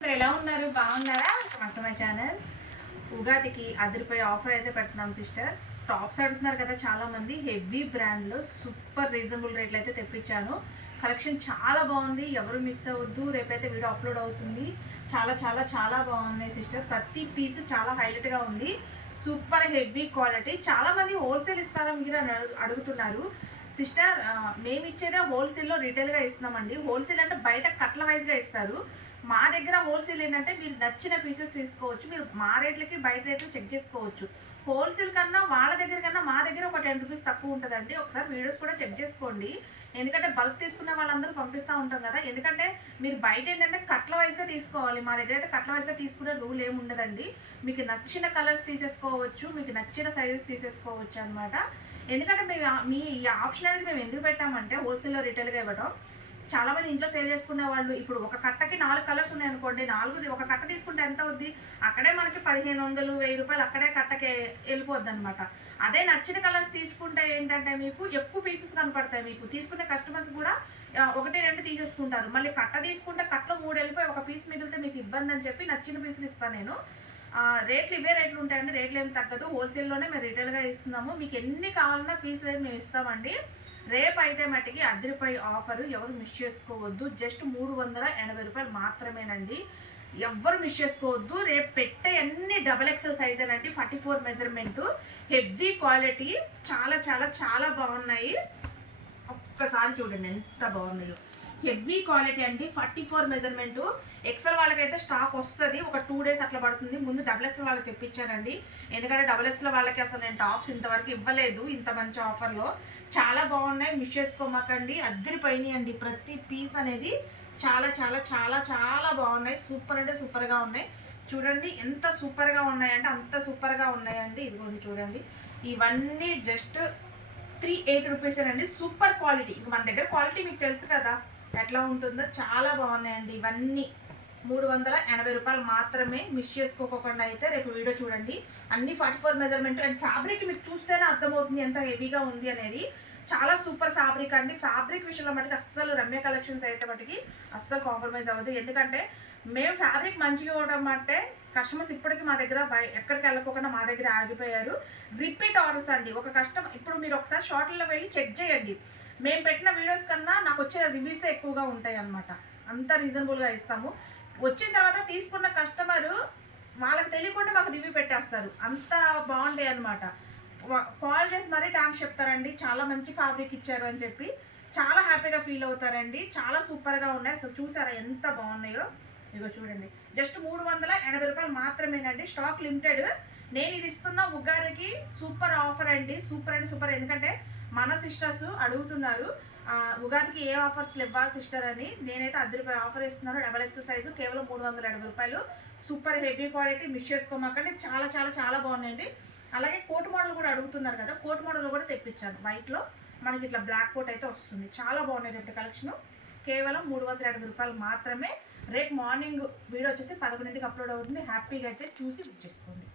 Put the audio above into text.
ఎలా ఉన్నారు? బాగున్నారా? Welcome to my channel. ఉగాదికి అదిరిపోయే ఆఫర్ అయితే పెడుతున్నాం సిస్టర్. టాప్స్ అడుగుతున్నారు కదా చాలామంది. హెవీ బ్రాండ్లో సూపర్ రీజనబుల్ రేట్లు అయితే తెప్పించాను. కలెక్షన్ చాలా బాగుంది, ఎవరు మిస్ అవ్వద్దు. రేపైతే వీడియో అప్లోడ్ అవుతుంది. చాలా చాలా చాలా బాగున్నాయి సిస్టర్. ప్రతి పీస్ చాలా హైలైట్గా ఉంది. Super heavy quality. చాలామంది హోల్సేల్ ఇస్తారా మీరు అని అడుగుతున్నారు సిస్టర్. మేము ఇచ్చేదే హోల్సేల్లో రీటైల్గా ఇస్తున్నామండి. హోల్సేల్ అంటే బయట కట్ల వైజ్గా ఇస్తారు. మా దగ్గర హోల్సేల్ ఏంటంటే మీరు నచ్చిన పీసెస్ తీసుకోవచ్చు. మీరు మా రేట్లకి బయట రేట్లు చెక్ చేసుకోవచ్చు. హోల్సేల్ కన్నా వాళ్ళ దగ్గర కన్నా మా దగ్గర ఒక 10 రూపీస్ తక్కువ ఉంటుందండి. ఒకసారి వీడియోస్ కూడా చెక్ చేసుకోండి. ఎందుకంటే బల్క్ తీసుకున్న వాళ్ళందరూ పంపిస్తూ ఉంటాం కదా. ఎందుకంటే మీరు బయట ఏంటంటే కట్ల వైజ్గా తీసుకోవాలి. మా దగ్గర అయితే కట్ల వైజ్గా తీసుకునే రూల్ ఏమి ఉండదండి. మీకు నచ్చిన కలర్స్ తీసేసుకోవచ్చు, మీకు నచ్చిన సైజెస్ తీసేసుకోవచ్చు అనమాట. ఎందుకంటే మేము మీ ఈ ఆప్షన్ అనేది మేము ఎందుకు పెట్టామంటే హోల్సేల్లో రిటైల్గా ఇవ్వడం. చాలామంది ఇంట్లో సేల్ చేసుకునే వాళ్ళు ఇప్పుడు ఒక కట్టకి 4 కలర్స్ ఉన్నాయనుకోండి, 4 ఒక కట్ట తీసుకుంటే ఎంత అవుద్ది? అక్కడే మనకి 1500, 1000 రూపాయలు అక్కడే కట్టకి వెళ్ళిపోద్ది అనమాట. అదే నచ్చిన కలర్స్ తీసుకుంటే ఏంటంటే మీకు ఎక్కువ పీసెస్ కనపడతాయి. మీకు తీసుకునే కస్టమర్స్ కూడా 1, 2 తీసేసుకుంటారు. మళ్ళీ కట్ట తీసుకుంటే కట్టలో 3 వెళ్ళిపోయి ఒక పీస్ మిగిలితే మీకు ఇబ్బంది అని చెప్పి నచ్చిన పీసులు ఇస్తాను నేను. రేట్లు ఇవే రేట్లు ఉంటాయండి. రేట్లు ఏమి తగ్గదు. హోల్సేల్లోనే మేము రిటైల్గా ఇస్తున్నాము. మీకు ఎన్ని కావాలన్నా పీసులు ఏమి మేము ఇస్తామండి. రేపు అయితే మట్టికి అదిరిపోయే ఆఫరు, ఎవరు మిస్ చేసుకోవద్దు. జస్ట్ 380 రూపాయలు మాత్రమేనండి. ఎవ్వరు మిస్ చేసుకోవద్దు. రేపు పెట్టే అన్ని XXL సైజేనండి. 44 measurement, heavy quality. చాలా చాలా చాలా బాగున్నాయి. ఒక్కసారి చూడండి ఎంత బాగున్నాయో. హెవీ క్వాలిటీ అండి. 44 మెజర్మెంటు. ఎక్సెల్ వాళ్ళకైతే స్టాక్ వస్తుంది, ఒక 2 డేస్ అట్లా పడుతుంది. ముందు XXL వాళ్ళకి తెప్పించానండి. ఎందుకంటే XXL వాళ్ళకి అసలు నేను టాప్స్ ఇంతవరకు ఇవ్వలేదు ఇంత మంచి ఆఫర్లో. చాలా బాగున్నాయి, మిస్ చేసుకోమాకండి. అద్దరిపోయినాయండి ప్రతి పీస్ అనేది. చాలా చాలా చాలా చాలా బాగున్నాయి. సూపర్ అంటే సూపర్గా ఉన్నాయి. చూడండి ఎంత సూపర్గా ఉన్నాయంటే అంత సూపర్గా ఉన్నాయండి. ఇదిగోండి చూడండి, ఇవన్నీ జస్ట్ 380 రూపీసేనండి. Super quality. ఇంక మన దగ్గర క్వాలిటీ మీకు తెలుసు కదా ఎట్లా ఉంటుందో. చాలా బాగున్నాయండి ఇవన్నీ. 380 రూపాయలు మాత్రమే. మిస్ చేసుకోకుండా అయితే రేపు వీడియో చూడండి. అన్ని 44 మెజర్మెంట్. అండ్ ఫ్యాబ్రిక్ మీకు చూస్తేనే అర్థమవుతుంది ఎంత హెవీగా ఉంది అనేది. చాలా సూపర్ ఫ్యాబ్రిక్ అండి. ఫ్యాబ్రిక్ విషయంలో మటుకు అస్సలు రమ్య కలెక్షన్స్ అయితే మటుకి అస్సలు కాంప్రమైజ్ అవ్వదు. ఎందుకంటే మేము ఫ్యాబ్రిక్ మంచిగా ఇవ్వడం అంటే కస్టమర్స్ ఇప్పటికీ మా దగ్గర ఎక్కడికి వెళ్ళకోకుండా మా దగ్గర ఆగిపోయారు. రిపీట్ ఆర్డర్స్ అండి. ఒక కస్టమర్ ఇప్పుడు మీరు ఒకసారి షార్ట్లో వెళ్ళి చెక్ చేయండి. మేము పెట్టిన వీడియోస్ కన్నా నాకు వచ్చే రివ్యూసే ఎక్కువగా ఉంటాయి అన్నమాట. అంత రీజనబుల్గా ఇస్తాము. వచ్చిన తర్వాత తీసుకున్న కస్టమరు వాళ్ళకి తెలియకుండా మాకు రివ్యూ పెట్టేస్తారు. అంత బాగుంటాయి అనమాట. కాల్ చేసి మరీ థ్యాంక్స్ చెప్తారండి, చాలా మంచి ఫ్యాబ్రిక్ ఇచ్చారు అని చెప్పి. చాలా హ్యాపీగా ఫీల్ అవుతారండి. చాలా సూపర్గా ఉన్నాయి. అసలు చూసారా ఎంత బాగున్నాయో. ఇగో చూడండి, జస్ట్ 380 రూపాయలు మాత్రమేనండి. Stock limited. నేను ఇది ఇస్తున్న ఉగాదికి సూపర్ ఆఫర్ అండి. సూపర్ అండి సూపర్. ఎందుకంటే మన సిస్టర్స్ అడుగుతున్నారు ఉగాదికి ఏ ఆఫర్స్ ఇవ్వా సిస్టర్ అని. నేనైతే రూపాయలు ఆఫర్ ఇస్తున్నాను. XXL సైజు కేవలం 380 రూపాయలు. Super heavy quality. మిస్ చేసుకోమాకండి. చాలా చాలా చాలా బాగున్నాయండి. అలాగే కోట్ మోడల్ కూడా అడుగుతున్నారు కదా, కోట్ మోడల్ కూడా తెప్పించాను. వైట్లో మనకి ఇట్లా బ్లాక్ కోట్ అయితే వస్తుంది. చాలా బాగున్నాయి రేపు కలెక్షను. కేవలం 380 రూపాయలు మాత్రమే. రేపు మార్నింగ్ వీడియో వచ్చేసి 11ంటికి అప్లోడ్ అవుతుంది. హ్యాపీగా అయితే చూసి బుక్ చేసుకోండి.